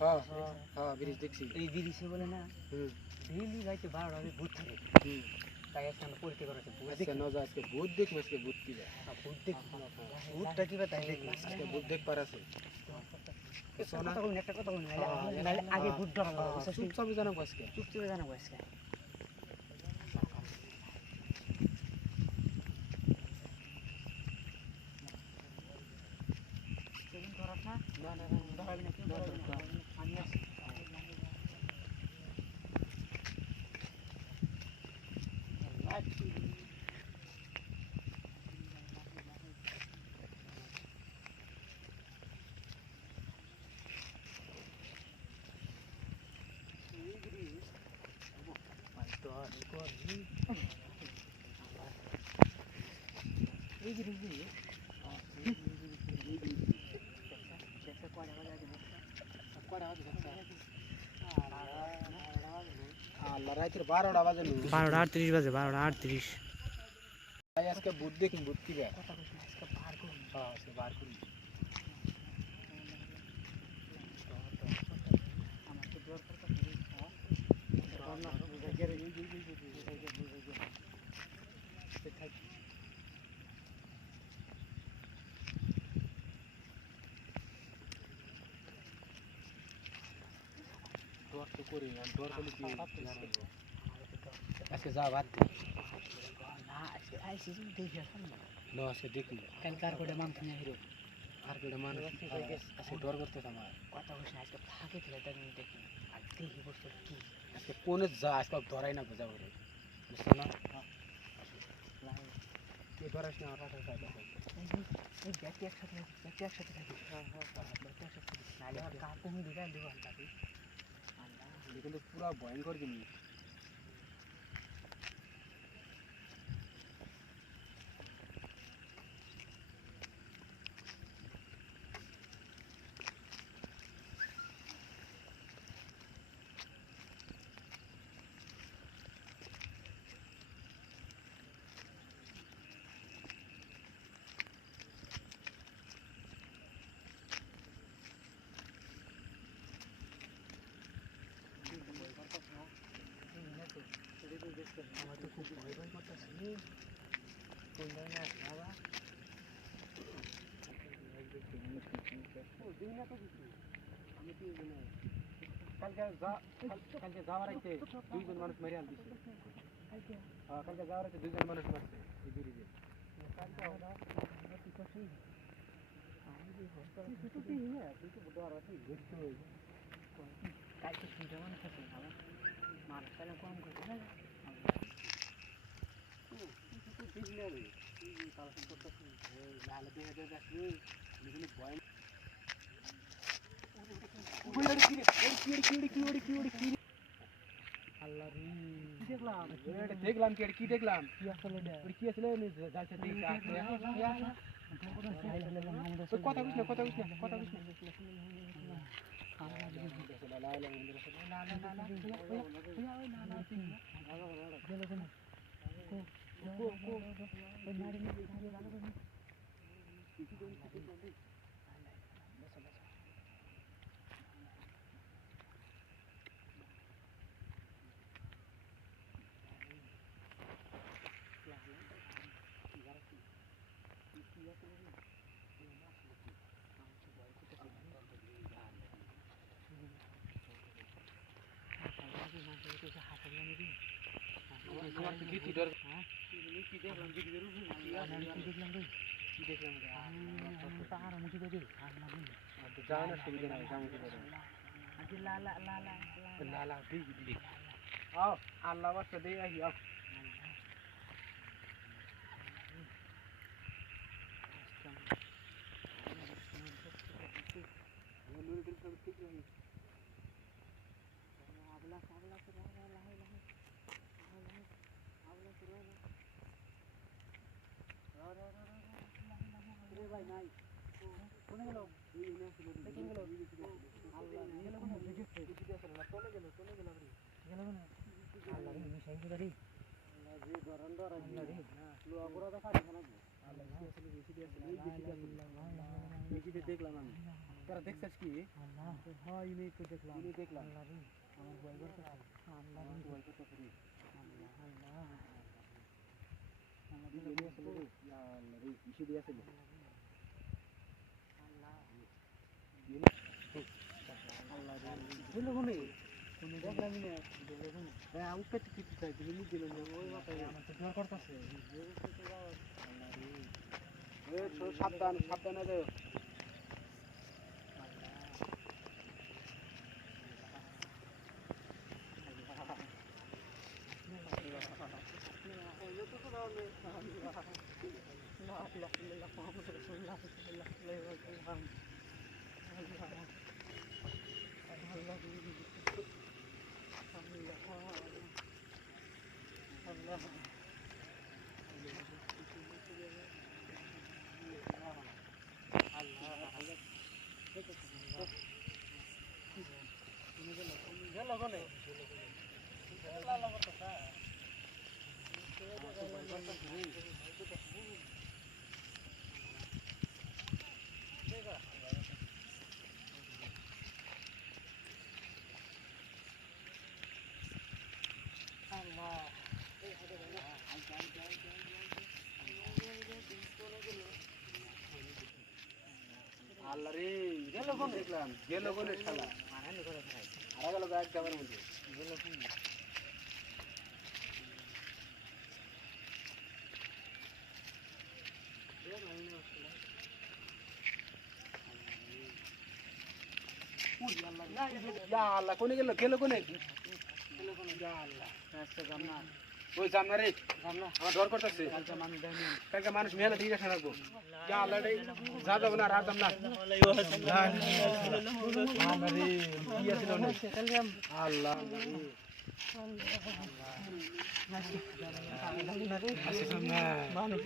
হ্যাঁ হ্যাঁ ব্রিজ দেখছি। এই ব্রিজে বলে না ডেইলি রাইতে 12টা বাজে ভূত থাকে। তাই আজকে আমরা পরীক্ষা করেছি ভূত আজকে নজা আজকে ভূত দেখি আজকে ভূত কি যায় ভূত দেখি ভূতটা কি বা তাই দেখি আজকে ভূত দেখ পার আছে একটা কথা বলি নাহলে আগে ভূত ধরা হবে চুপচাপে জানাবো আজকে চুপচাপে জানাবো আজকে না না ধরাবি না কেউ ধরাবি না আমি আছি রাতের 12টা বাজে 12:38 বাজে 12:38 আজকে ভূত দেখি ভূত কি যায় কথা কইছ না আজকে বার করব আজকে বার করি আমার তো ডর করতে পারি ডর না বুঝা গেরে ডর তো করি না ডর করলে কি আজকে যা বাদ না আজকে আইসি দেখি আসুন না না আজকে দেখি কাল কার কোডে মান খানে হিরো আর কেডে মানুষ আজকে ডর করতে আমার কথা কইছ না আজকে ফাঁকে ছিল তাই দেখি আর দেখি বস্তু কি আজকে কোনে যা আজকে ধরাই না বোঝা করে বুঝছো না কে ধরাস না আমার সাথে এই ব্যাটি একসাথে থাকি ব্যাটি একসাথে থাকি নাহলে আর কাকু মি দিগা দিব আনতাছি কিন্তু পুরা ভয়ঙ্কর জিনিস আমার তো খুব ভয় করতেছি কোন ধরনের বাবা কালকে যাওয়ার আগে দুইজন মানুষ মেরে আল দিচ্ছে কালকে যাওয়ার আগে দুইজন মানুষ মারছে এই ব্রিজে কালকে শুনতে মানুষ আছে আমার মানুষ তাহলে কম করতে না দেখলাম কি দেখলাম কি আসলে কথা বুঝ না কথা বুঝ না কথা বুঝ আল্লাহ বাচ্চা দিয়ে আহি ভাই নাই কোনে গেল দেখেন গেল আল্লাহ গেল কোনে দিকে আসলে না চলে গেল গেল না আল্লাহ রে মিশাই দিল রে আল্লাহ রে দরন্দর আল্লাহ রে লো অপরা দেখা দেখনা আল্লাহ আসলে বেশি দিয়ে আসলে বেশি দেখলাম আমি তোরা দেখছিস কি আল্লাহ হয় নেই তো দেখলাম আমি দেখলাম আল্লাহ রে আমার ভয় করতে আল্লাহ আমার রে ভয় করতে পারি আল্লাহ আল্লাহ কি দিয়ে আসলে রে ইয়া আল্লাহ রে কিসে দিয়ে আসলে আল্লাহ আল্লাহ রে দিল কোনে কোনে দেখলাম না দিলে কোনে হ্যাঁ উঠতে কি চাই দিল নি দিল না ওই মাথায় আমার তো ডর করতেছে আল্লাহ রে এ সাবধান সাবধানে যাও গেল কোনে আল্লাহ রে গেল কোনে দেখলাম গেল কোনে শালা মারানি করে খাই হারা গেল এক গাবের মধ্যে গেল কোনে ইয়া আল্লাহ কোনে গেল গেল কোনে ইয়া আল্লাহ আচ্ছা জানা ওই জানা রে জানা আমার ডর করতেছে কালকে মানুষ দেয়নি কালকে মানুষ মেলা দিয়ে রাখা রাখবো ইয়া আল্লাহ রে যা যাবো না রাত না আল্লাহ রে কি আছিল না আল্লাহ মানুষ